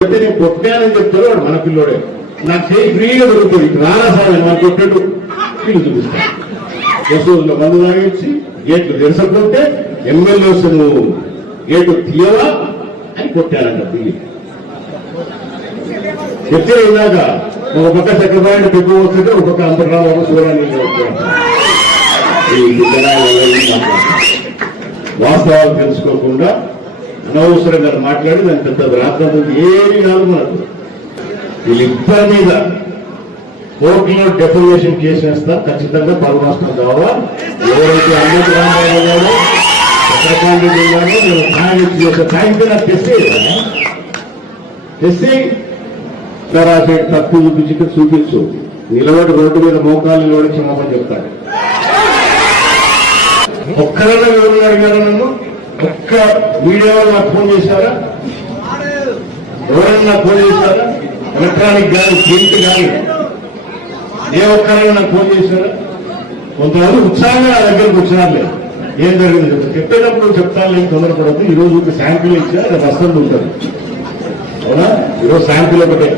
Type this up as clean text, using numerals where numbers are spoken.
నేను కొట్టానని చెప్తాడు వాడు మన పిల్లోడే. నాకు చేయి ఫ్రీగా దొరుకుతుంది. రానా సార్ మనం కొట్టాడు వీళ్ళు చూపిస్తాను. వసూళ్ళలో మందు తాగించి గేట్లు తెరసకుంటే ఎమ్మెల్యేస్ నువ్వు గేటు తీయవా అని కొట్టానంట దిగి చెప్తే ఇందాక ఒక పక్క చక్రపాణి పెద్ద వస్తుంటే ఒక పక్క అంతర్రావు సూర్యాన్ని వాస్తవాలు తెలుసుకోకుండా అనవసరంగా మాట్లాడి దాని పెద్ద రాత్రి ఏమి కాదు మనకు. వీళ్ళిద్దరి మీద కోర్టులో డెఫర్మేషన్ కేసు వేస్తా ఖచ్చితంగా పరమాస్తం కావాలా. ఎవరైతే అన్నట్టు రామారావు గారు చక్రపాణి జిల్లాలో నేను సాయంత్రం నాకు తెస్తే రాసేటి తప్పు చూపించు నిలబడి రోడ్డు మీద మోకాలు నిలబడి క్షమాపణ చెప్తాడు. ఒక్కరన్నా ఎవరు అడిగారా నన్ను? ఒక్క మీడియా వాళ్ళు నాకు ఫోన్ చేశారా? ఎవరైనా నాకు ఫోన్ చేశారా? ఎలక్ట్రానిక్ కానీ ప్రింట్ కానీ ఏ ఒక్కరైనా నాకు ఫోన్ చేశారా? కొంతమంది ఉత్సాహంగా నా దగ్గరకు వచ్చినారులే. ఏం జరిగింది చెప్పేటప్పుడు చెప్తాను నేను తొందరపడద్దు. ఈ రోజు శాంపిల్ ఇచ్చా అది వస్తుంది ఉంటుంది అవునా? ఈరోజు శాంపిల్ ఒకటే